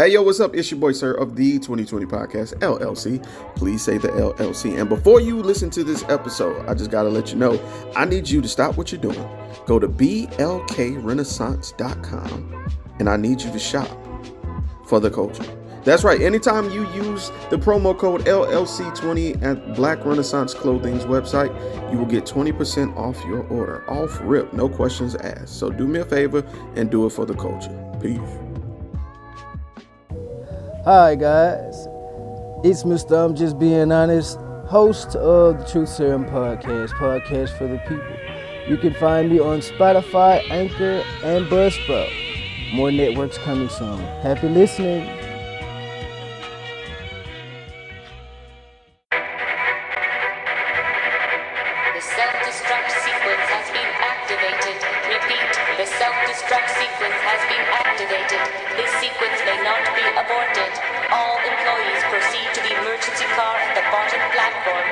Hey, yo, what's up? It's your boy, Sir, of the 2020 Podcast, LLC. Please say the LLC. And before you listen to this episode, I just got to let you know, I need you to stop what you're doing. Go to blkrenaissance.com, and I need you to shop for the culture. That's right. Anytime you use the promo code LLC20 at Black Renaissance Clothing's website, you will get 20% off your order. Off rip, no questions asked. So do me a favor and do it for the culture. Peace. Hi guys, it's Mr. I'm Just Being Honest, host of the Truth Serum podcast for the people. You can find me on Spotify, Anchor, and Buzzsprout. More networks coming soon. Happy listening. The self-destruct sequence has been activated. Repeat, the self-destruct sequence has been activated. This sequence may not be aborted. All employees proceed to the emergency car at the bottom platform.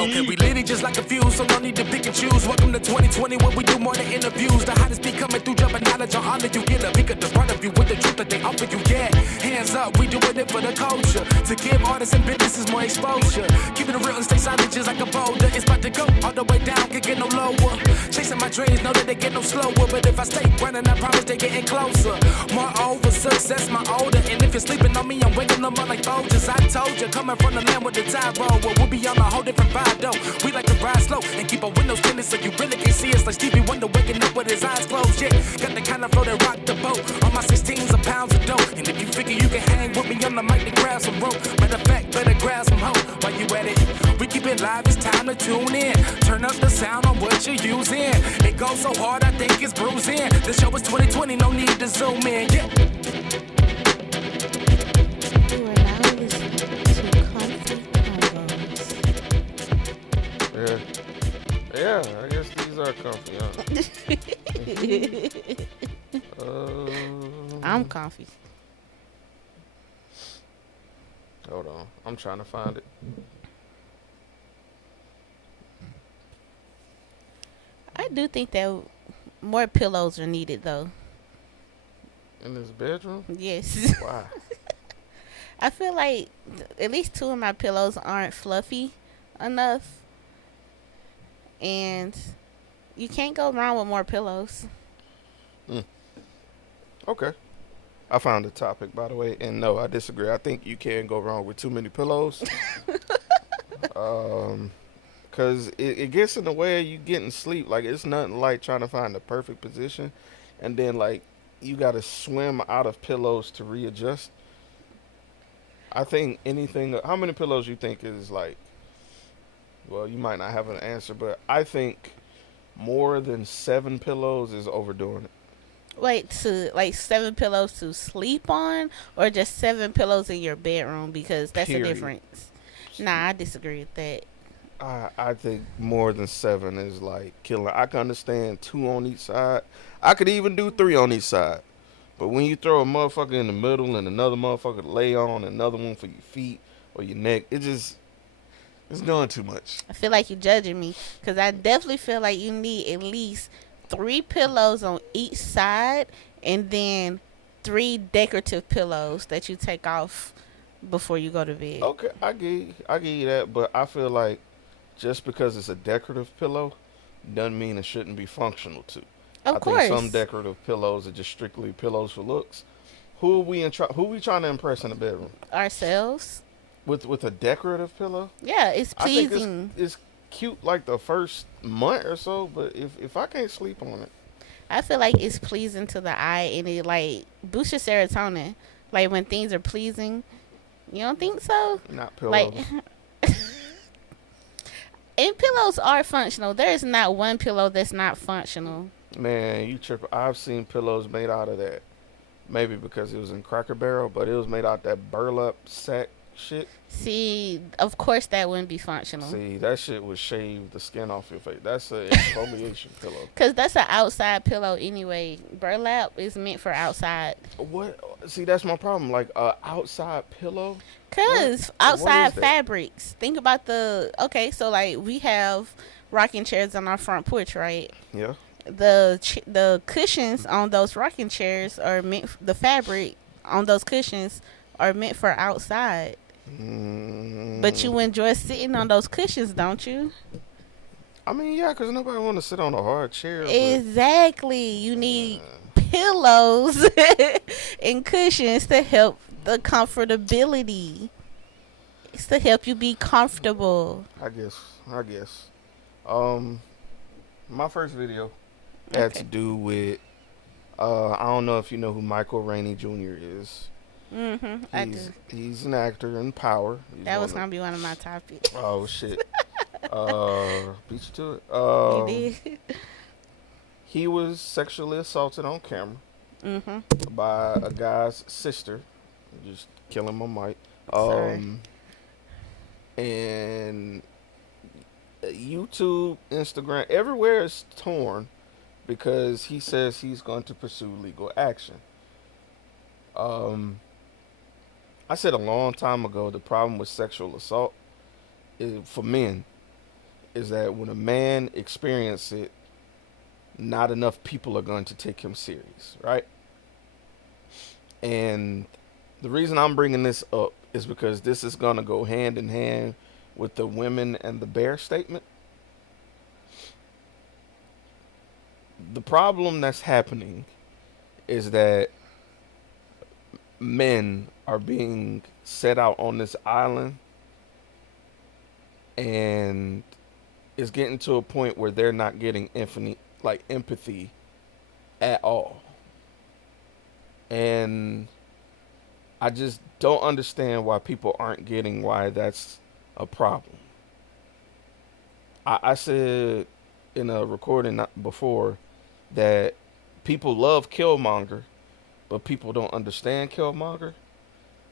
Okay, we lit it just like a fuse, so no need to pick and choose. Welcome to 2020, where we do more than interviews. The hottest be coming through, jumping knowledge on all of you. Get a pick of the front of you with the truth that they offer you. Yeah, hands up, we doing it for the culture. To give artists and businesses more exposure. Keep it real and stay silent just like a boulder. It's about to go all the way down, can't get no lower. Chasing my dreams, know that they get no slower. But if I stay running, I promise they getting closer. Moreover, success my older. And if you're sleeping on me, I'm waking them up like Folgers. I told you, coming from the land with the tide roll. Well, we'll be on a whole different vibe though. We like to ride slow and keep our windows tinted so you really can't see us. Like Stevie Wonder waking up with his eyes closed. Yeah, got the kind of flow that rock the boat. On my 16s of pounds of dough. And if you figure you can hang with me on the mic, then grab some rope. Matter of fact, better grab some hope while you at it. We keep it live, it's time to tune in. Turn up the sound on what you're using. It goes so hard, I think it's bruising. The show is 2020, no need to zoom in. Yeah. You are now listening to Comfy Convos. Yeah, I guess these are comfy, huh? I'm comfy. Hold on, I'm trying to find it. I do think that more pillows are needed, though. In this bedroom? Yes. Why? I feel like at least two of my pillows aren't fluffy enough. And you can't go wrong with more pillows. Okay. I found the topic, by the way, and no, I disagree. I think you can go wrong with too many pillows. Because it gets in the way of you getting sleep. Like, it's nothing like trying to find the perfect position, and then, like, you got to swim out of pillows to readjust. I think anything... How many pillows you think is, like... Well, you might not have an answer, but I think more than 7 pillows is overdoing it. Wait, to like 7 pillows to sleep on, or just 7 pillows in your bedroom? Because that's Period. a difference. Nah, I disagree with that. I think more than 7 is like killing. I can understand 2 on each side. I could even do 3 on each side. But when you throw a motherfucker in the middle and another motherfucker to lay on, another one for your feet or your neck, it's doing too much. I feel like you're judging me, because I definitely feel like you need at least 3 pillows on each side, and then 3 decorative pillows that you take off before you go to bed. Okay, I give you that, but I feel like just because it's a decorative pillow doesn't mean it shouldn't be functional too. Of course. I think some decorative pillows are just strictly pillows for looks. Who we trying to impress in the bedroom? Ourselves. With a decorative pillow? Yeah, it's I think pleasing. it's cute like the first month or so, but if I can't sleep on it. I feel like it's pleasing to the eye, and it like boosts your serotonin. Like when things are pleasing. You don't think so? Not pillows. Like, and pillows are functional. There is not one pillow that's not functional. Man, you tripping. I've seen pillows made out of that. Maybe because it was in Cracker Barrel, but it was made out that burlap sack shit. See, of course that wouldn't be functional. See, that shit would shave the skin off your face. That's an exfoliation pillow. Because that's an outside pillow anyway. Burlap is meant for outside. What? See, that's my problem. Like, outside pillow? Because What outside is that? fabrics. Think about okay, so like we have rocking chairs on our front porch, right? Yeah. The cushions on those rocking chairs are meant, the fabric on those cushions are meant for outside. But you enjoy sitting on those cushions, don't you? I mean, yeah, because nobody want to sit on a hard chair. Exactly. You need pillows and cushions to help the comfortability. It's to help you be comfortable. I guess. Um, my first video had to Okay. do with. I don't know if you know who Michael Rainey Jr. is. I do. He's an actor in Power. He's That one was of- gonna be one of my topics. Oh shit. Beat you to it. You did. He was sexually assaulted on camera by a guy's sister. Just killing my mic. Sorry. And YouTube, Instagram, everywhere is torn because he says he's going to pursue legal action. I said a long time ago the problem with sexual assault for men is that when a man experiences it, not enough people are going to take him serious, right? And the reason I'm bringing this up is because this is going to go hand in hand with the women and the bear statement. The problem that's happening is that men are being set out on this island and it's getting to a point where they're not getting empathy at all. And I just don't understand why people aren't getting why that's a problem. I said in a recording before that people love Killmonger, but people don't understand Killmonger.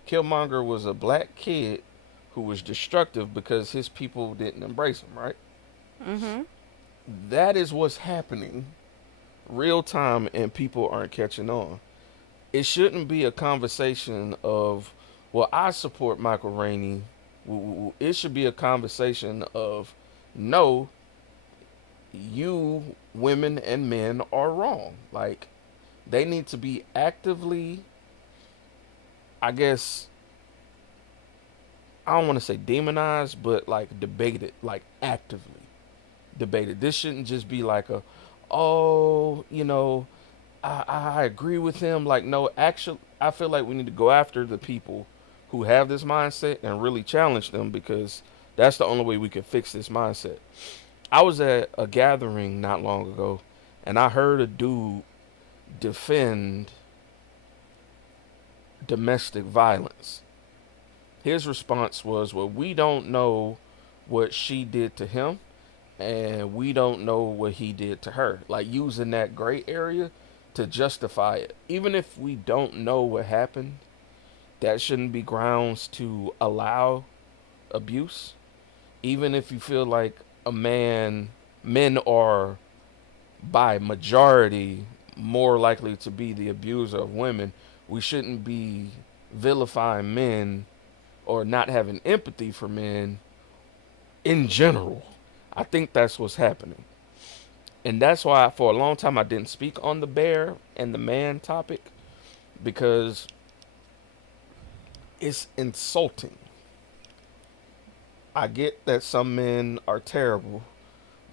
Killmonger was a black kid who was destructive because his people didn't embrace him, right? That is what's happening real time, and people aren't catching on. It shouldn't be a conversation of, well, I support Michael Rainey. It should be a conversation of, no, you women and men are wrong. Like, they need to be actively, I guess, I don't want to say demonized, but like debated, like actively debated. This shouldn't just be like oh, I agree with him. Like, no, actually, I feel like we need to go after the people who have this mindset and really challenge them, because that's the only way we can fix this mindset. I was at a gathering not long ago, and I heard a dude defend domestic violence. His response was, well, we don't know what she did to him, and we don't know what he did to her. Like, using that gray area to justify it. Even if we don't know what happened, that shouldn't be grounds to allow abuse. Even if you feel like men are by majority more likely to be the abuser of women, we shouldn't be vilifying men or not having empathy for men in general. I think that's what's happening. And that's why for a long time I didn't speak on the bear and the man topic, because it's insulting. I get that some men are terrible,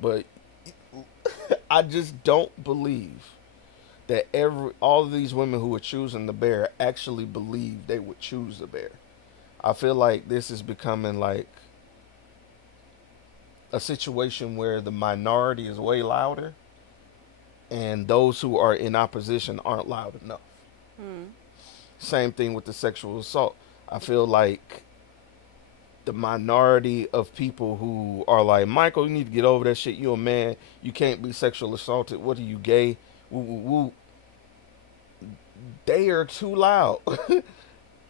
but I just don't believe that all of these women who are choosing the bear actually believe they would choose the bear. I feel like this is becoming like a situation where the minority is way louder and those who are in opposition aren't loud enough. Same thing with the sexual assault. I feel like the minority of people who are like, Michael, you need to get over that shit. You're a man. You can't be sexual assaulted. What are you, gay? Woo, woo, woo. They are too loud.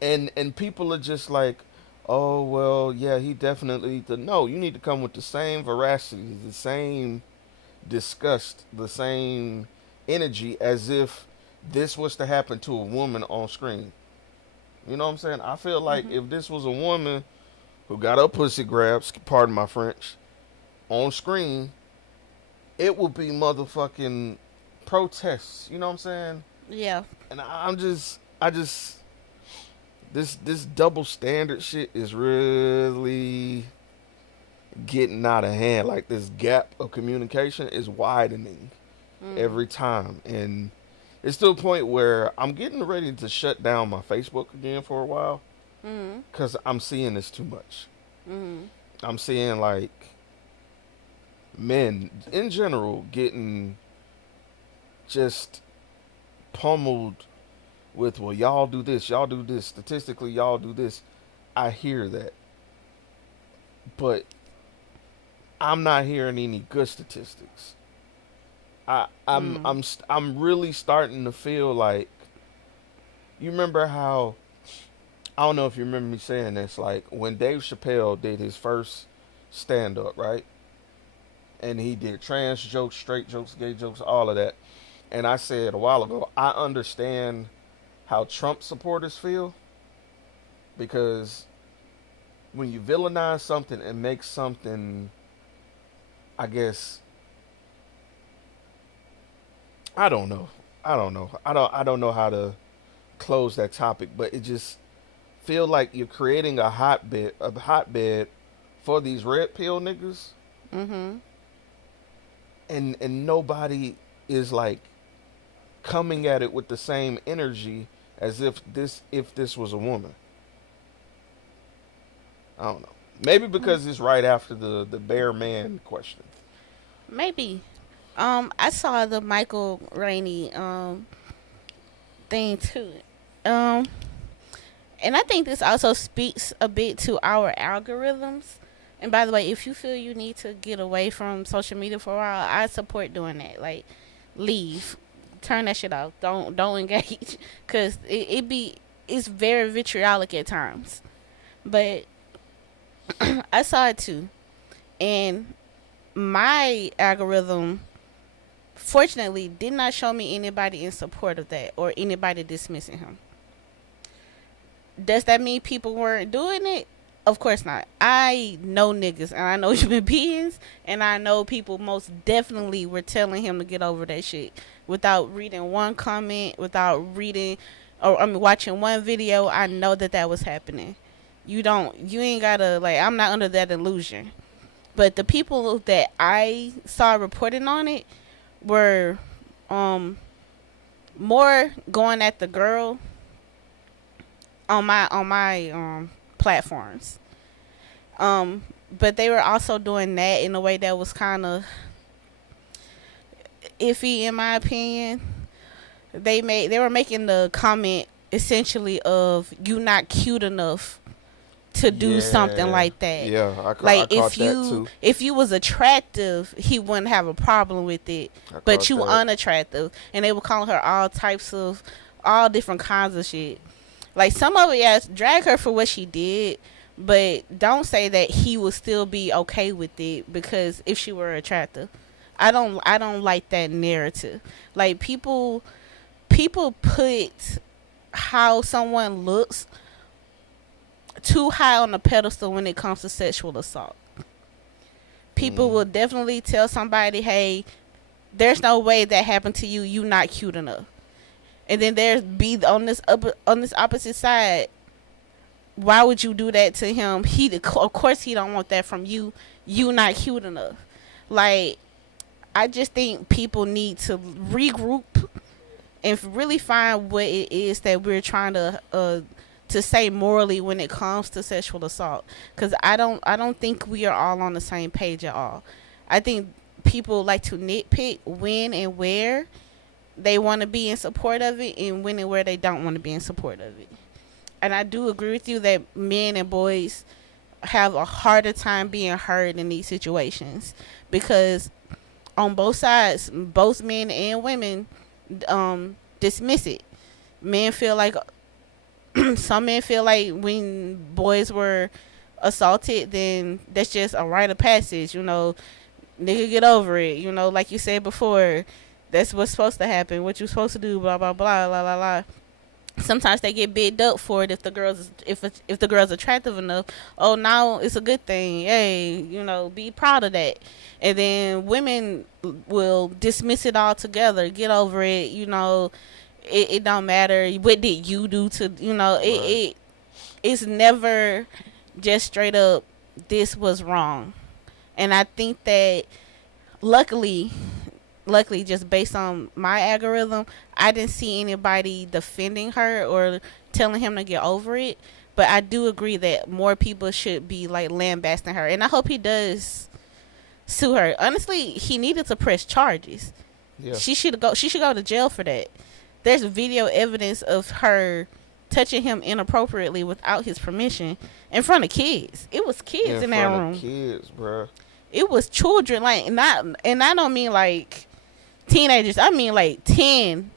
and people are just like, oh, well, yeah, he definitely. No, you need to come with the same veracity, the same disgust, the same energy as if this was to happen to a woman on screen. You know what I'm saying? I feel like if this was a woman who got her pussy grabbed, pardon my French, on screen, it would be motherfucking protests. You know what I'm saying? Yeah. And I just this double standard shit is really getting out of hand. Like this gap of communication is widening every time, and it's to a point where I'm getting ready to shut down my Facebook again for a while because I'm seeing this too much. I'm seeing like men in general getting just pummeled with, well, y'all do this, statistically, y'all do this. I hear that, but I'm not hearing any good statistics. I'm really starting to feel like, you remember how, I don't know if you remember me saying this, like when Dave Chappelle did his first stand up, right? And he did trans jokes, straight jokes, gay jokes, all of that. And I said a while ago, I understand how Trump supporters feel, because when you villainize something and make something, I guess, I don't know how to close that topic, but it just feel like you're creating a hotbed for these red pill niggas, and nobody is like coming at it with the same energy as if this was a woman. I don't know. Maybe because it's right after the bear man question. Maybe. I saw the Michael Rainey thing too. And I think this also speaks a bit to our algorithms. And by the way, if you feel you need to get away from social media for a while, I support doing that. Like, leave, turn that shit off. Don't engage, cause it's very vitriolic at times. But I saw it too, and my algorithm, fortunately, did not show me anybody in support of that or anybody dismissing him. Does that mean people weren't doing it? Of course not. I know niggas and I know human beings, and I know people most definitely were telling him to get over that shit without reading one comment, without reading watching one video. I know that was happening. You ain't gotta, like, I'm not under that illusion. But the people that I saw reporting on it were more going at the girl on my platforms. But they were also doing that in a way that was kind of iffy, in my opinion. They were making the comment essentially of, you not cute enough to do something like that. Yeah, I caught if that too. If you was attractive, he wouldn't have a problem with it. But you unattractive, and they were calling her all different kinds of shit. Like, some of it, yes, drag her for what she did, but don't say that he would still be okay with it because if she were attractive. I don't like that narrative. Like, people put how someone looks too high on the pedestal when it comes to sexual assault. People will definitely tell somebody, hey, there's no way that happened to you. You not cute enough. And then there's be on this opposite side. Why would you do that to him? Of course he don't want that from you. You not cute enough. Like, I just think people need to regroup and really find what it is that we're trying to say morally when it comes to sexual assault. Because I don't think we are all on the same page at all. I think people like to nitpick when and where they want to be in support of it, and when and where they don't want to be in support of it. And I do agree with you that men and boys have a harder time being heard in these situations, because on both sides, both men and women dismiss it. Men feel like some men feel like when boys were assaulted, then that's just a rite of passage, nigga, get over it, like you said before, that's what's supposed to happen, what you're supposed to do, blah blah blah, la la la. Sometimes they get bigged up for it if the girl's attractive enough. Oh, now it's a good thing. Hey, be proud of that. And then women will dismiss it all together. Get over it. It don't matter. What did you do to? Right. it's never just straight up, this was wrong. And I think that luckily, just based on my algorithm, I didn't see anybody defending her or telling him to get over it. But I do agree that more people should be like lambasting her, and I hope he does sue her. Honestly, he needed to press charges. Yeah. She should go to jail for that. There's video evidence of her touching him inappropriately without his permission in front of kids. It was kids in that room. Kids, bro. It was children, like, not, and I don't mean like teenagers. I mean like 10,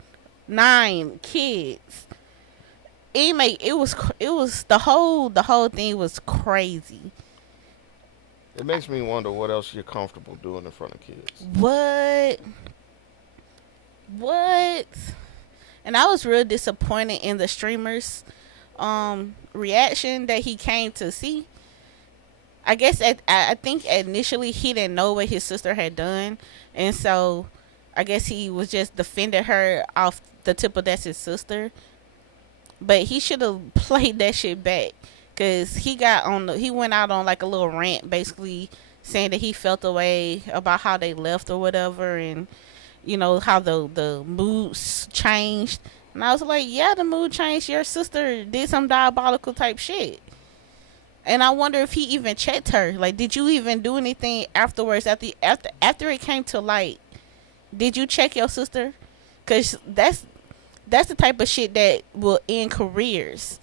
9 kids. It was the whole thing was crazy. It makes me wonder what else you're comfortable doing in front of kids. What? And I was real disappointed in the streamer's reaction that he came to see. I guess I think initially he didn't know what his sister had done, and so I guess he was just defending her off the tip of that's his sister. But he should have played that shit back, cause he went out on like a little rant, basically saying that he felt the way about how they left or whatever, and you know how the moods changed. And I was like, yeah, the mood changed. Your sister did some diabolical type shit. And I wonder if he even checked her. Like, did you even do anything afterwards? After it came to light, did you check your sister? Cause that's the type of shit that will end careers.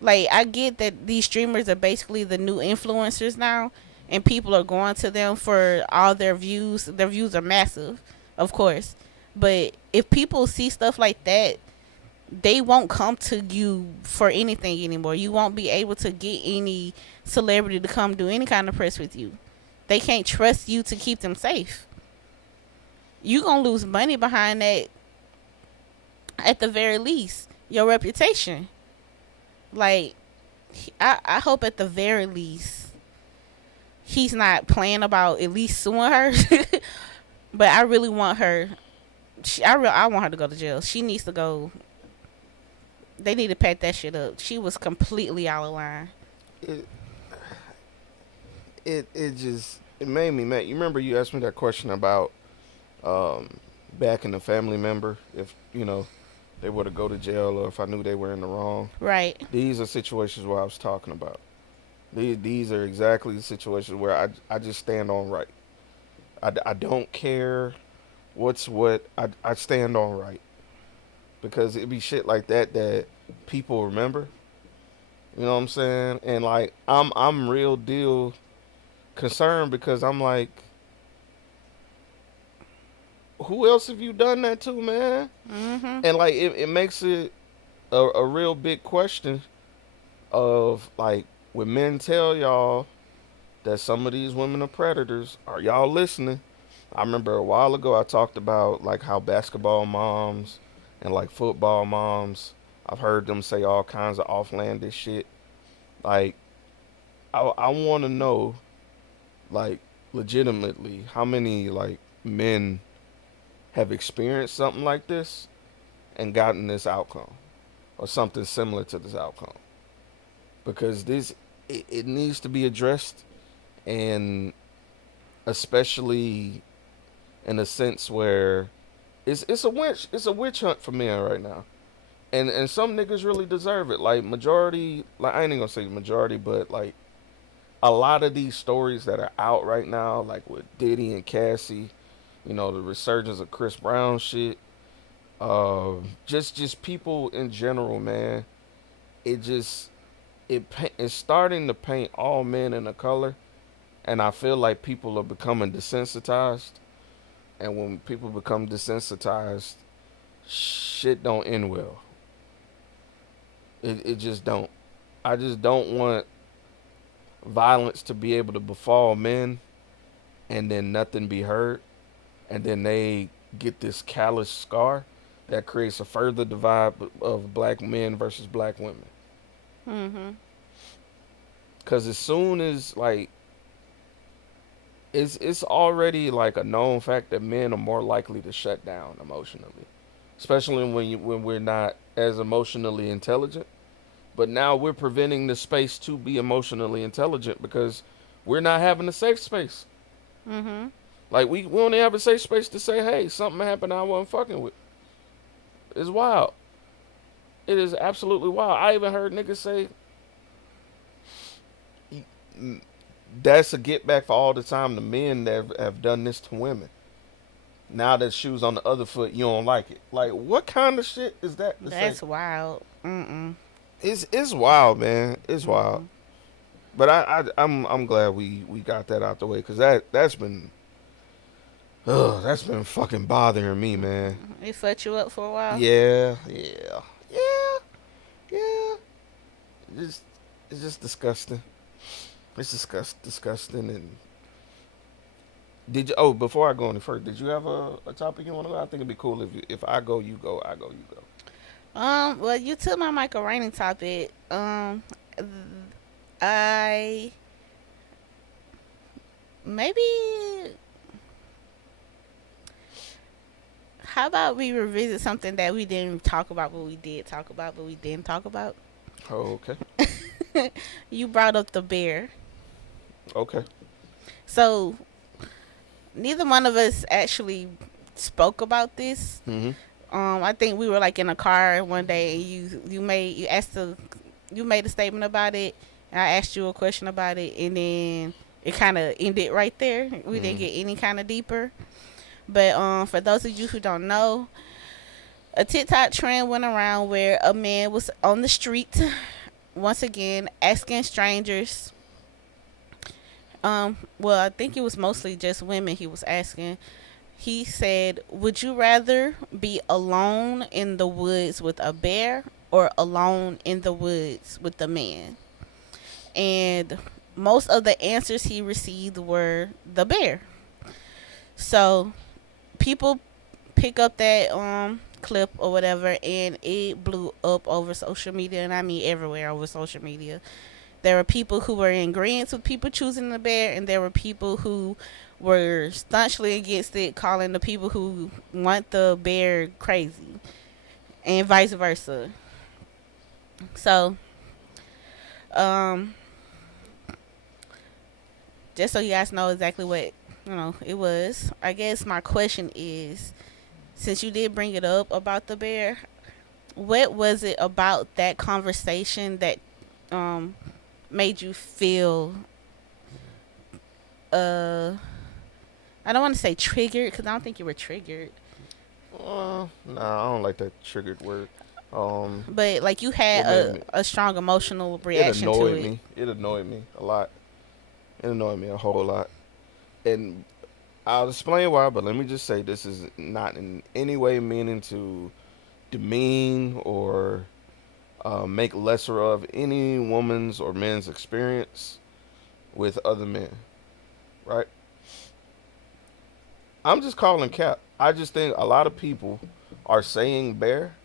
Like, I get that these streamers are basically the new influencers now, and people are going to them for all their views. Their views are massive, of course. But if people see stuff like that, they won't come to you for anything anymore. You won't be able to get any celebrity to come do any kind of press with you. They can't trust you to keep them safe. You gonna lose money behind that. At the very least, your reputation. Like, I hope at the very least he's not playing about at least suing her. But I really want her. I want her to go to jail. She needs to go. They need to pack that shit up. She was completely out of line. It made me mad. You remember you asked me that question about backing a family member, if they were to go to jail, or if I knew they were in the wrong. Right. These are situations where I was talking about. These are exactly the situations where I just stand on right. I don't care what's what. I stand on right. Because it be shit like that people remember. You know what I'm saying? And like I'm real deal concerned, because I'm like, who else have you done that to, man? Mm-hmm. And like it makes it a real big question of like, when men tell y'all that some of these women are predators, are y'all listening? I remember a while ago I talked about like how basketball moms and like football moms, I've heard them say all kinds of offlandish shit. Like, I want to know, like, legitimately, how many like men have experienced something like this and gotten this outcome, or something similar to this outcome. Because it needs to be addressed, and especially in a sense where it's a witch hunt for men right now. And some niggas really deserve it. Like, majority, like, I ain't even gonna say majority, but like a lot of these stories that are out right now, like with Diddy and Cassie, the resurgence of Chris Brown shit, just people in general, man. It's starting to paint all men in a color, and I feel like people are becoming desensitized. And when people become desensitized, shit don't end well. It just don't. I just don't want violence to be able to befall men and then nothing be heard, and then they get this callous scar that creates a further divide of black men versus black women. Mm-hmm. Because as soon as, like, it's already like a known fact that men are more likely to shut down emotionally, especially when we're not as emotionally intelligent. But now we're preventing the space to be emotionally intelligent because we're not having a safe space. Mm-hmm. Like, we only have a safe space to say, hey, something happened I wasn't fucking with. It's wild. It is absolutely wild. I even heard niggas say, that's a get back for all the time the men that have done this to women. Now that shoes on the other foot, you don't like it. Like, what kind of shit is that? That's wild. Mm-mm. It's wild, man. It's wild. Mm-mm. But I'm glad we got that out the way, because that's been fucking bothering me, man. It fucked you up for a while? Yeah. It's just disgusting. It's disgusting. And did you? Oh, before I go any further, did you have a topic you want to go? I think it'd be cool if I go, you go. I go, you go. Well, you took my Michael Rainey topic. I maybe. How about we revisit something that we didn't talk about, but we did talk about, but we didn't talk about? Oh, okay. You brought up the bear. Okay. So, neither one of us actually spoke about this. Mm-hmm. I think we were like in a car one day, and you made a statement about it, and I asked you a question about it, and then it kind of ended right there. We didn't get any kind of deeper. But for those of you who don't know, a TikTok trend went around where a man was on the street, once again, asking strangers. Well, I think it was mostly just women he was asking. He said, would you rather be alone in the woods with a bear or alone in the woods with a man? And most of the answers he received were the bear. So people pick up that clip or whatever, and it blew up over social media, and I mean everywhere over social media. There were people who were in agreement with people choosing the bear, and there were people who were staunchly against it, calling the people who want the bear crazy, and vice versa. So, just so you guys know exactly what it was, I guess my question is, since you did bring it up about the bear, what was it about that conversation that made you feel I don't want to say triggered, because I don't think you were triggered. Nah, I don't like that triggered word. But like you had a strong emotional reaction to it. It annoyed me a lot. It annoyed me a whole lot. And I'll explain why, but let me just say this is not in any way meaning to demean or make lesser of any woman's or men's experience with other men, right? I'm just calling cap. I just think a lot of people are saying bear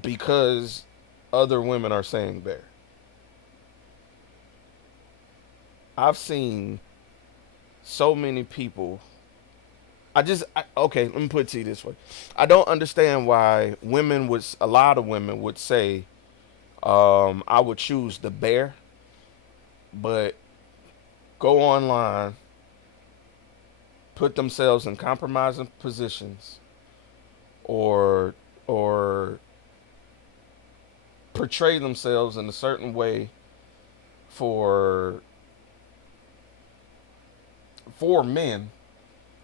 because other women are saying bear. I've seen so many people. Okay, let me put it to you this way. I don't understand why a lot of women would say, I would choose the bear, but go online, put themselves in compromising positions, or portray themselves in a certain way for men,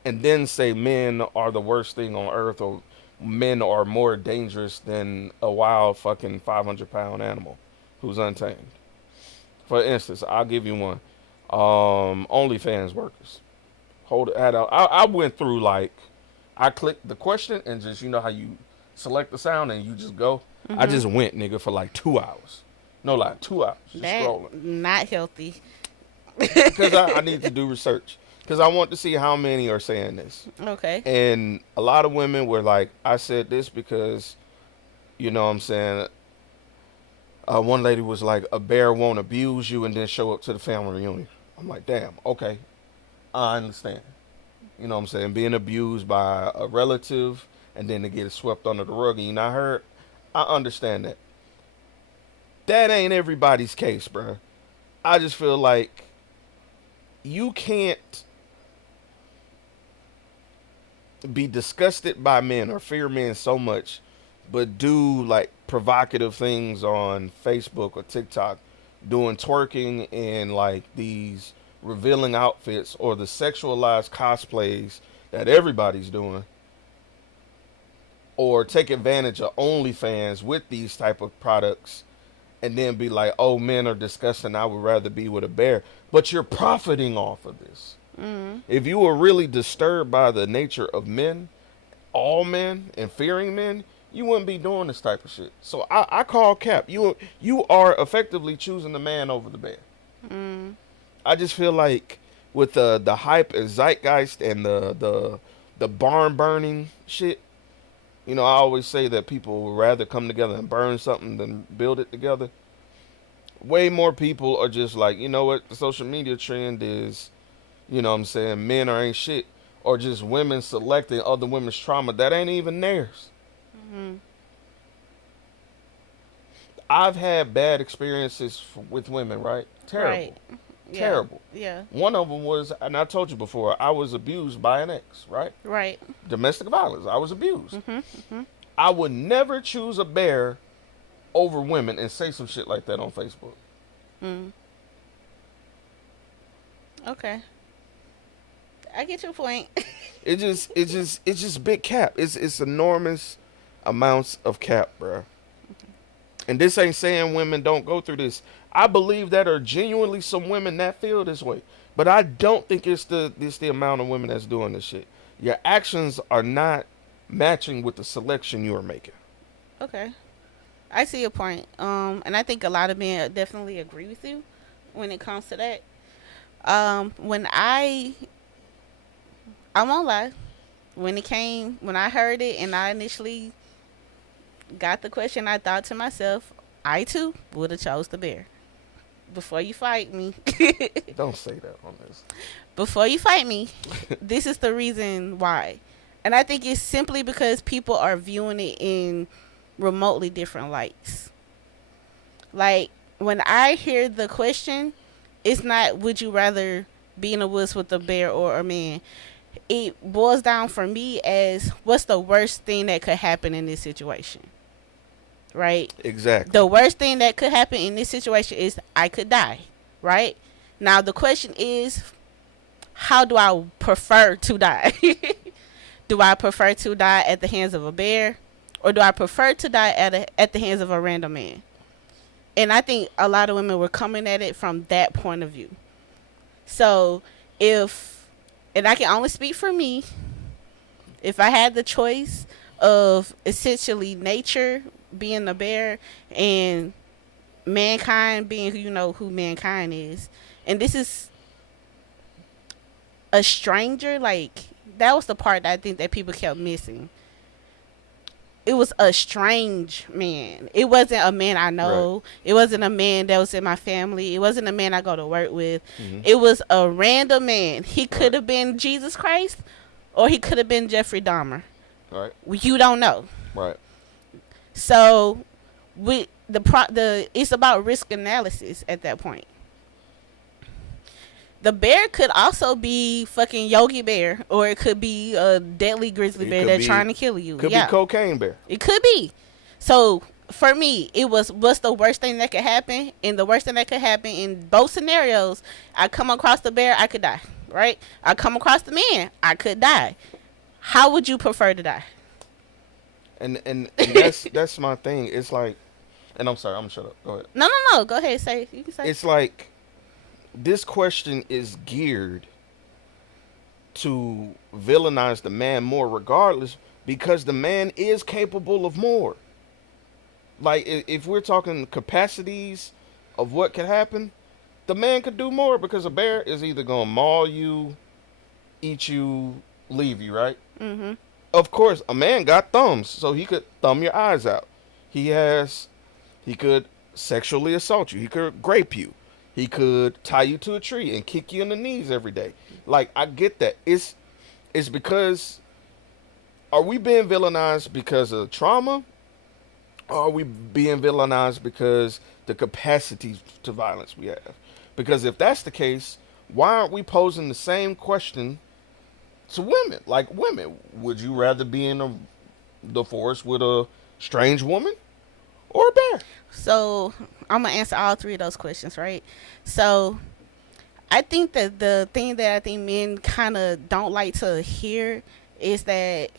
and then say men are the worst thing on earth, or men are more dangerous than a wild fucking 500-pound animal who's untamed. For instance, I'll give you one. OnlyFans workers. I went through, like, I clicked the question and just, how you select the sound and you just go. Mm-hmm. I just went, nigga, for like 2 hours. No lie, 2 hours. Just scrolling. Not healthy. Because I need to do research. Because I want to see how many are saying this. Okay. And a lot of women were like, I said this because, what I'm saying, one lady was like, a bear won't abuse you and then show up to the family reunion. I'm like, damn, okay, I understand. You know what I'm saying? Being abused by a relative and then to get it swept under the rug and you're not hurt, I understand that. that ain't everybody's case, bro. I just feel like you can't be disgusted by men or fear men so much, but do like provocative things on Facebook or TikTok, doing twerking and like these revealing outfits or the sexualized cosplays that everybody's doing, or take advantage of OnlyFans with these type of products, and then be like, oh, men are disgusting, I would rather be with a bear. But you're profiting off of this. If you were really disturbed by the nature of men, all men, and fearing men, you wouldn't be doing this type of shit. So I call cap. You are effectively choosing the man over the bear. I just feel like with the hype and zeitgeist and the barn burning shit, you know, I always say that people would rather come together and burn something than build it together. Way more people are just like, you know what, the social media trend is, you know what I'm saying, men are ain't shit. Or just women selecting other women's trauma that ain't even theirs. I've had bad experiences with women, right? Terrible. Right. Yeah. Terrible. Yeah. One of them was, and I told you before, I was abused by an ex, right? Right. Domestic violence. I was abused. I would never choose a bear over women and say some shit like that on Facebook. Okay. I get your point. It's just big cap. It's enormous amounts of cap, bro. And this ain't saying women don't go through this. I believe that are genuinely some women that feel this way, but I don't think it's the amount of women that's doing this shit. Your actions are not matching with the selection you are making. Okay. I see your point. And I think a lot of men definitely agree with you when it comes to that. When I won't lie, when I heard it and I initially got the question, I thought to myself, I too would have chose the bear. Before you fight me. Don't say that on this. Before you fight me, this is the reason why. And I think it's simply because people are viewing it in remotely different lights. Like, when I hear the question, it's not would you rather be in the woods with a bear or a man. It boils down for me as what's the worst thing that could happen in this situation. Right? Exactly. The worst thing that could happen in this situation is I could die. Right? Now, the question is, how do I prefer to die? Do I prefer to die at the hands of a bear? Or do I prefer to die at the hands of a random man? And I think a lot of women were coming at it from that point of view. So, and I can only speak for me, if I had the choice of essentially nature being the bear and mankind being who mankind is, and this is a stranger, like, that was the part that I think that people kept missing. It was a strange man. It wasn't a man I know. Right. It wasn't a man that was in my family. It wasn't a man I go to work with. It was a random man. He could have been Jesus Christ, or he could have been Jeffrey Dahmer. Right. You don't know. Right. So, it's about risk analysis at that point. The bear could also be fucking Yogi Bear, or it could be a deadly grizzly bear that's trying to kill you. Could be cocaine bear. It could be. So for me, it was what's the worst thing that could happen, and the worst thing that could happen in both scenarios. I come across the bear, I could die. Right? I come across the man, I could die. How would you prefer to die? And that's my thing. It's like, and I'm sorry, I'm gonna shut up. Go ahead. No. Go ahead. Say. You can say. It's like, this question is geared to villainize the man more regardless, because the man is capable of more. Like, if we're talking capacities of what could happen, the man could do more, because a bear is either going to maul you, eat you, leave you, right? Mm-hmm. Of course, a man got thumbs, so he could thumb your eyes out. He could sexually assault you. He could grape you. He could tie you to a tree and kick you in the knees every day. Like, I get that. It's because, are we being villainized because of trauma? are we being villainized because the capacity to violence we have? Because if that's the case, why aren't we posing the same question to women? Like, women, would you rather be in the forest with a strange woman or a bear? So I'm gonna answer all three of those questions, right? So I think that the thing that I think men kind of don't like to hear is that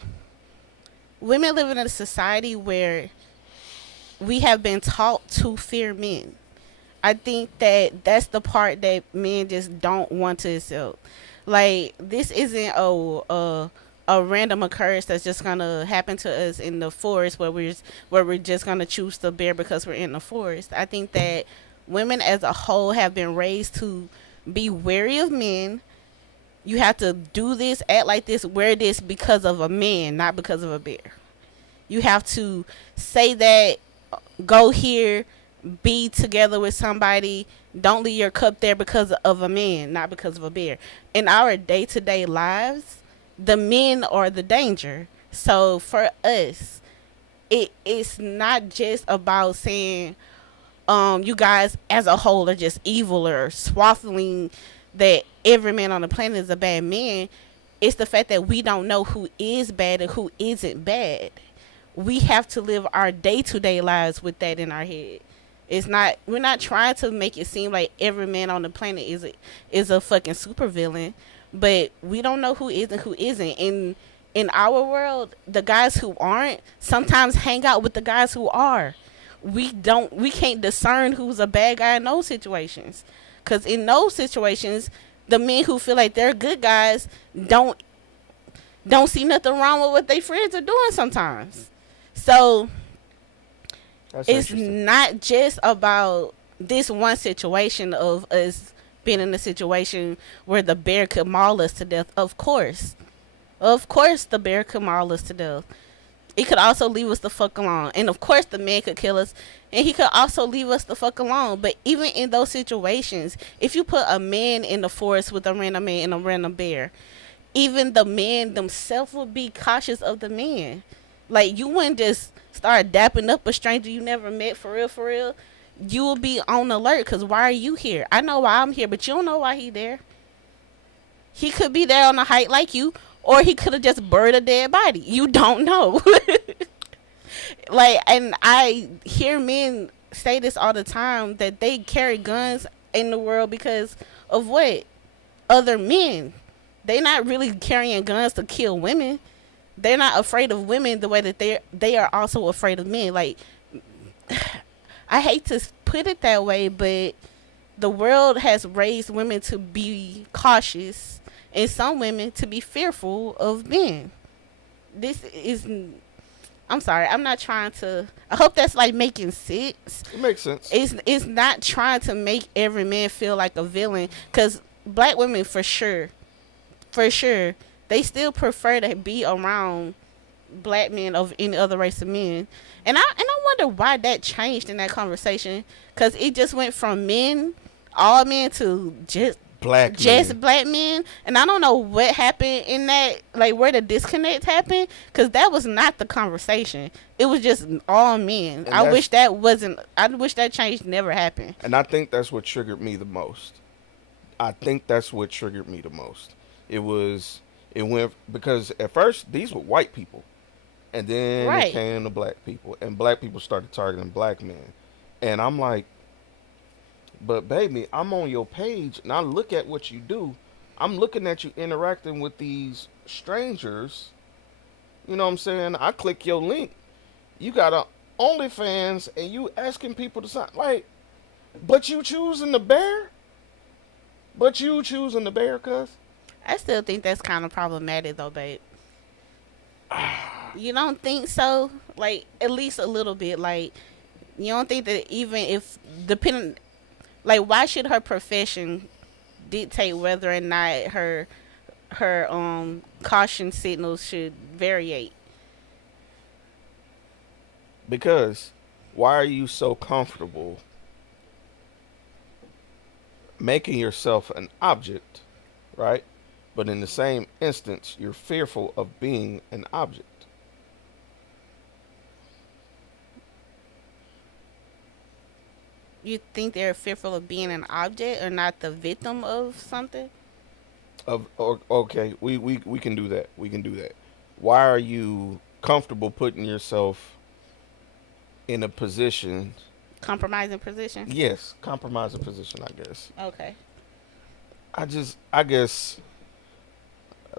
women live in a society where we have been taught to fear men. I think that that's the part that men just don't want to accept. Like, this isn't a random occurrence that's just gonna happen to us in the forest where we're just gonna choose the bear because we're in the forest. I think that women as a whole have been raised to be wary of men. You have to do this, act like this, wear this because of a man, not because of a bear. You have to say that, go here, be together with somebody. Don't leave your cup there because of a man, not because of a bear. In our day-to-day lives, the men are the danger. So for us, it's not just about saying you guys as a whole are just evil or swaddling that every man on the planet is a bad man. It's the fact that we don't know who is bad and who isn't bad. We have to live our day-to-day lives with that in our head. We're not trying to make it seem like every man on the planet is a fucking supervillain, but we don't know who is and who isn't. In our world, the guys who aren't sometimes hang out with the guys who are. We can't discern who's a bad guy in those situations, because in those situations, the men who feel like they're good guys don't see nothing wrong with what their friends are doing sometimes. So That's it's interesting. not just about this one situation of us being in a situation where the bear could maul us to death. Of course, the bear could maul us to death. It could also leave us the fuck alone. And of course the man could kill us, and he could also leave us the fuck alone. But even in those situations, if you put a man in the forest with a random man and a random bear, even the man themselves would be cautious of the man. Like, you wouldn't just start dapping up a stranger you never met, for real, for real. You will be on alert, because why are you here? I know why I'm here, but you don't know why he there. He could be there on a hike like you, or he could have just buried a dead body. You don't know. Like, and I hear men say this all the time, that they carry guns in the world because of what? Other men. They not really carrying guns to kill women. They're not afraid of women the way that they are also afraid of men. Like, I hate to put it that way, but the world has raised women to be cautious and some women to be fearful of men. This is, I'm sorry, I'm not trying to, I hope that's like making sense. It makes sense. It's not trying to make every man feel like a villain, because black women for sure, they still prefer to be around black men of any other race of men. And I wonder why that changed in that conversation, because it just went from men, all men, to just Black men. black men. And I don't know what happened in that, like where the disconnect happened, because that was not the conversation. It was just all men. And I wish that change never happened. And I think that's what triggered me the most. It went because at first these were white people, and then Right. it came to black people, and black people started targeting black men. And I'm like, but baby, I'm on your page and I look at what you do. I'm looking at you interacting with these strangers. You know what I'm saying? I click your link. You got a OnlyFans and you asking people to sign. Like, but you choosing the bear? Cuz? I still think that's kind of problematic though, babe. You don't think so? Like, at least a little bit. Like, you don't think that even if depending, like, why should her profession dictate whether or not her caution signals should variate? Because why are you so comfortable making yourself an object, right? But in the same instance, you're fearful of being an object. You think they're fearful of being an object or not the victim of something? Okay, we can do that. We can do that. Why are you comfortable putting yourself in a position? Compromising position? Yes, compromising position. I guess. Okay. I guess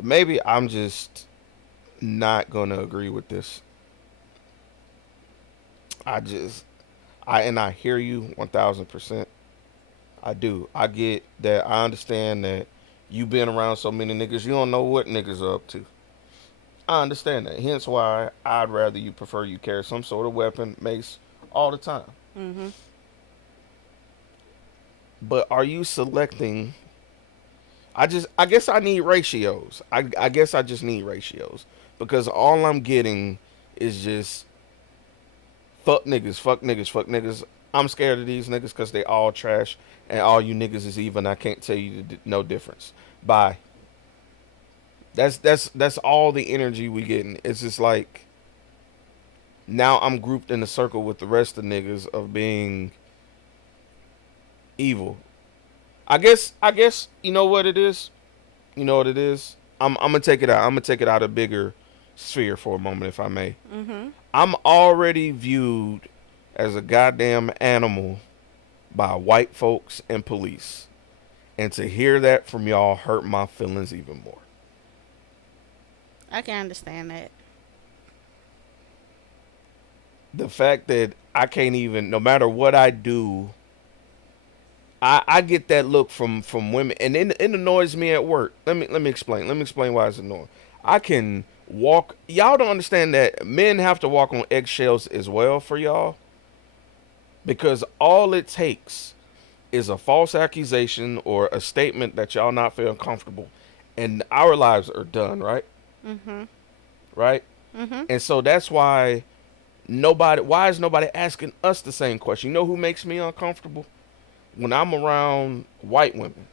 maybe I'm just not gonna agree with this. I just I hear you 1,000%. I do. I get that. I understand that you been around so many niggas, you don't know what niggas are up to. I understand that. Hence why I'd rather you prefer you carry some sort of weapon, mace, all the time. Mm-hmm. But are you selecting? I guess I need ratios. I guess I just need ratios because all I'm getting is just fuck niggas, fuck niggas, fuck niggas. I'm scared of these niggas because they all trash and all you niggas is even. I can't tell you no difference. Bye. That's all the energy we getting. It's just like now I'm grouped in a circle with the rest of niggas of being evil. I guess you know what it is. You know what it is. I'm gonna take it out. I'm gonna take it out a bigger sphere for a moment, if I may. Mm-hmm. I'm already viewed as a goddamn animal by white folks and police, and to hear that from y'all hurt my feelings even more. I can understand that. The fact that I can't even, no matter what I do, I get that look from women, and it annoys me at work. Let me explain. Let me explain why it's annoying. I can walk. Y'all don't understand that men have to walk on eggshells as well for y'all, because all it takes is a false accusation or a statement that y'all not feeling comfortable, and our lives are done. Right. Mm-hmm. Right. Mm-hmm. And so that's why why is nobody asking us the same question? You know who makes me uncomfortable? When I'm around white women.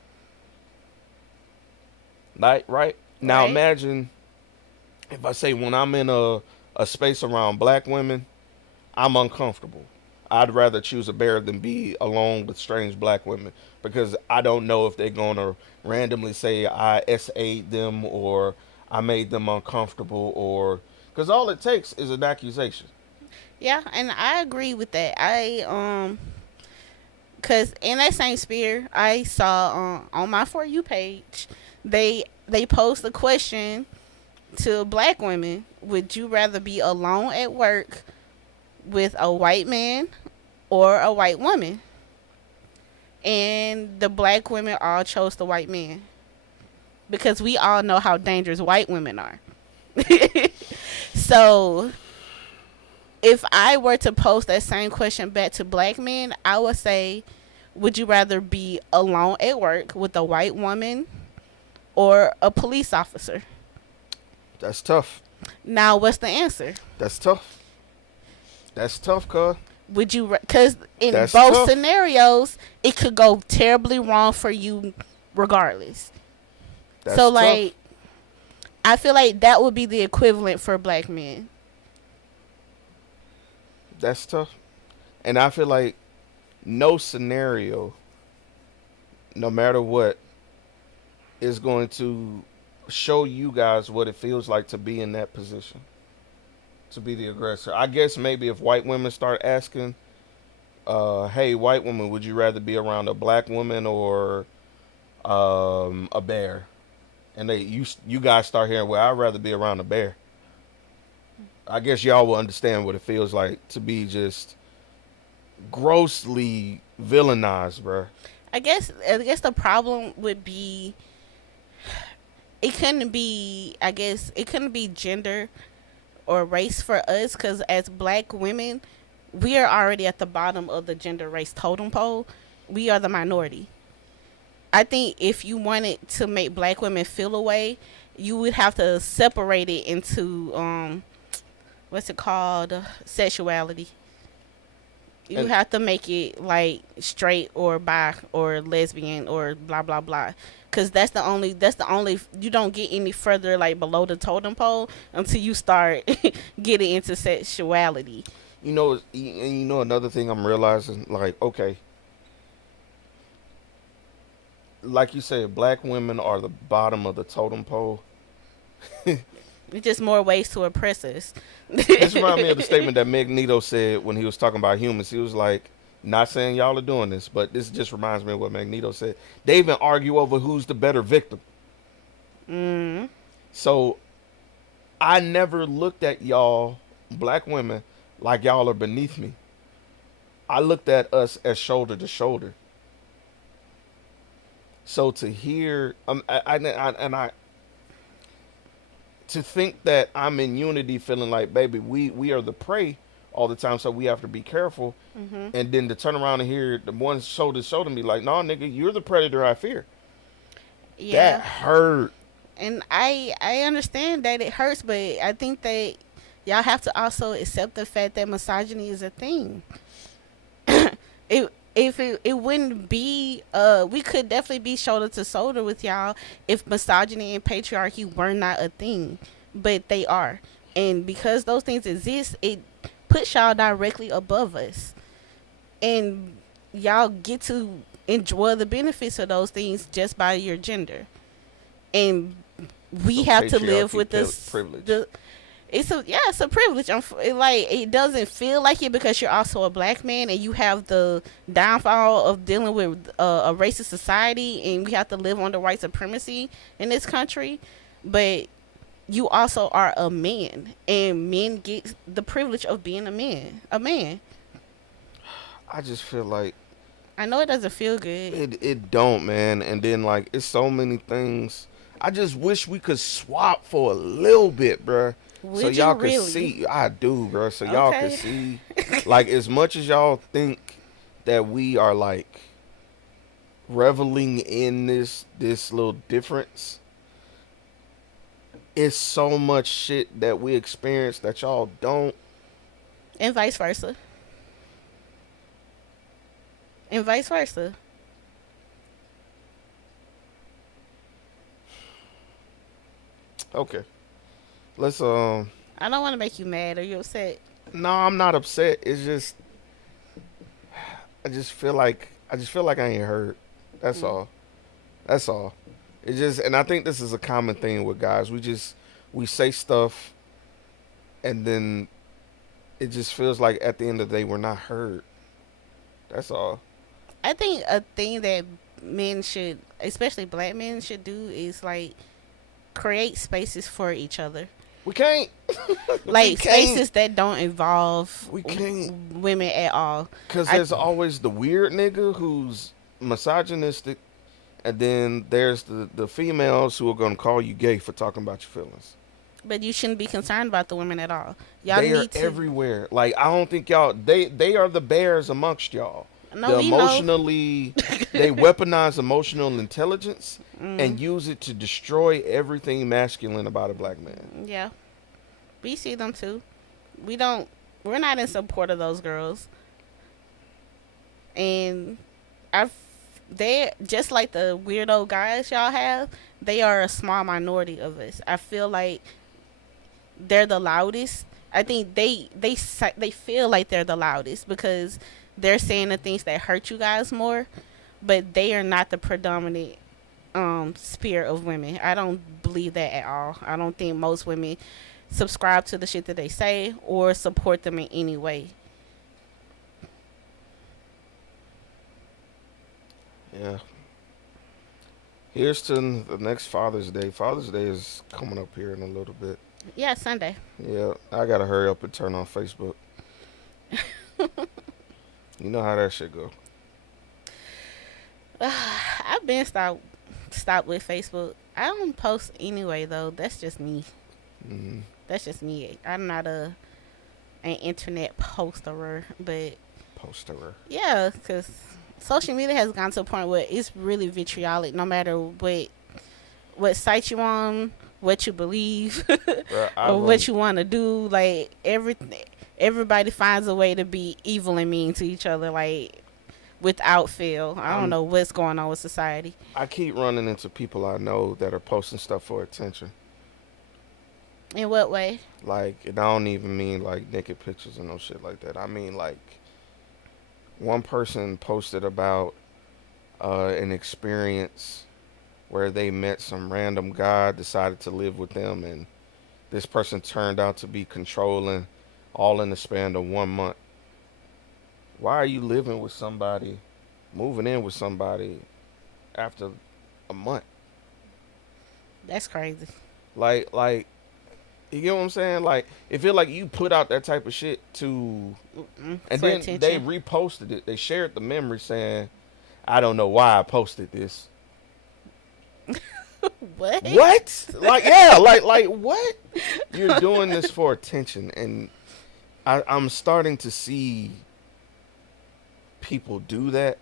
Right? Now Right. imagine if I say when I'm in a space around black women, I'm uncomfortable. I'd rather choose a bear than be alone with strange black women because I don't know if they're going to randomly say I SA'd them or I made them uncomfortable, or because all it takes is an accusation. Yeah, and I agree with that. Cause in that same sphere, I saw on my For You page, they posed a question to black women: would you rather be alone at work with a white man or a white woman? And the black women all chose the white man because we all know how dangerous white women are. So if I were to pose that same question back to black men, I would say, would you rather be alone at work with a white woman or a police officer? That's tough. Now, what's the answer? That's tough. That's tough, cuz. Would you, because in That's both tough. scenarios, it could go terribly wrong for you regardless. That's So, tough. like, I feel like that would be the equivalent for black men. That's tough. And I feel like no scenario, no matter what, is going to show you guys what it feels like to be in that position, to be the aggressor. I guess maybe if white women start asking, hey, white woman, would you rather be around a black woman or a bear? And you guys start hearing, well, I'd rather be around a bear. I guess y'all will understand what it feels like to be just grossly villainized, bro. I guess the problem would be it couldn't be gender or race for us, because as black women, we are already at the bottom of the gender race totem pole. We are the minority. I think if you wanted to make black women feel a way, you would have to separate it into what's it called, sexuality. You have to make it like straight or bi or lesbian or blah blah blah, because that's the only you don't get any further like below the totem pole until you start getting into sexuality. You know another thing I'm realizing, like, okay, like you said, black women are the bottom of the totem pole. It's just more ways to oppress us. This reminds me of the statement that Magneto said when he was talking about humans. He was like, not saying y'all are doing this, but this just reminds me of what Magneto said. They even argue over who's the better victim. So I never looked at y'all, black women, like y'all are beneath me. I looked at us as shoulder to shoulder. So to hear, to think that I'm in unity, feeling like, baby, we are the prey all the time, so we have to be careful. And then to turn around and hear the one shoulder to shoulder me like, no, nigga, you're the predator I fear. Yeah. That hurt. And I understand that it hurts, but I think that y'all have to also accept the fact that misogyny is a thing. It wouldn't be we could definitely be shoulder to shoulder with y'all if misogyny and patriarchy were not a thing, but they are. And because those things exist, it puts y'all directly above us, and y'all get to enjoy the benefits of those things just by your gender. And we have to live with this privilege. It's a privilege. Like, it doesn't feel like it because you're also a black man and you have the downfall of dealing with a racist society, and we have to live under white supremacy in this country. But you also are a man, and men get the privilege of being a man. I just feel like I know it doesn't feel good. it don't, man. And then like it's so many things. I just wish we could swap for a little bit, bruh. So y'all could see. I do, bruh. So y'all could see. Like, as much as y'all think that we are like reveling in this little difference, it's so much shit that we experience that y'all don't. And vice versa. Okay. Let's I don't want to make you mad. Are you upset? No, I'm not upset. It's just I just feel like I ain't heard. That's all. That's all. It just, and I think this is a common thing with guys. We say stuff and then it just feels like at the end of the day we're not heard. That's all. I think a thing that men should, especially black men, should do is like create spaces for each other. We can't. Like spaces that don't involve we can't. Women at all. Because there's always the weird nigga who's misogynistic, and then there's the females who are going to call you gay for talking about your feelings. But you shouldn't be concerned about the women at all. Y'all they need are everywhere. Like, I don't think y'all, they are the bears amongst y'all. No, the emotionally, they weaponize emotional intelligence and use it to destroy everything masculine about a black man. Yeah. We see them too. We're not in support of those girls. And they're just like the weirdo guys y'all have, they are a small minority of us. I feel like they're the loudest. I think they feel like they're the loudest because they're saying the things that hurt you guys more, but they are not the predominant spirit of women. I don't believe that at all. I don't think most women subscribe to the shit that they say or support them in any way. Yeah. Here's to the next Father's Day. Father's Day is coming up here in a little bit. Yeah, Sunday. Yeah, I gotta hurry up and turn on Facebook. You know how that shit go. I've been stopped with Facebook. I don't post anyway though. That's just me. Mm-hmm. That's just me. I'm not an internet posterer, but yeah, because social media has gone to a point where it's really vitriolic. No matter what site you on, what you believe, or what you want to do, like everybody finds a way to be evil and mean to each other, like without fail. I don't know what's going on with society. I keep running into people I know that are posting stuff for attention. In what way? Like, and I don't even mean like naked pictures and no shit like that. I mean like one person posted about an experience where they met some random guy, decided to live with them, and this person turned out to be controlling, all in the span of 1 month. Why are you living with somebody, moving in with somebody after a month? That's crazy. Like, you get what I'm saying? Like, it feel like you put out that type of shit to, and For then attention. they reposted it. They shared the memory saying, "I don't know why I posted this." What? What? Like, yeah, like what? You're doing this for attention, and I'm starting to see people do that,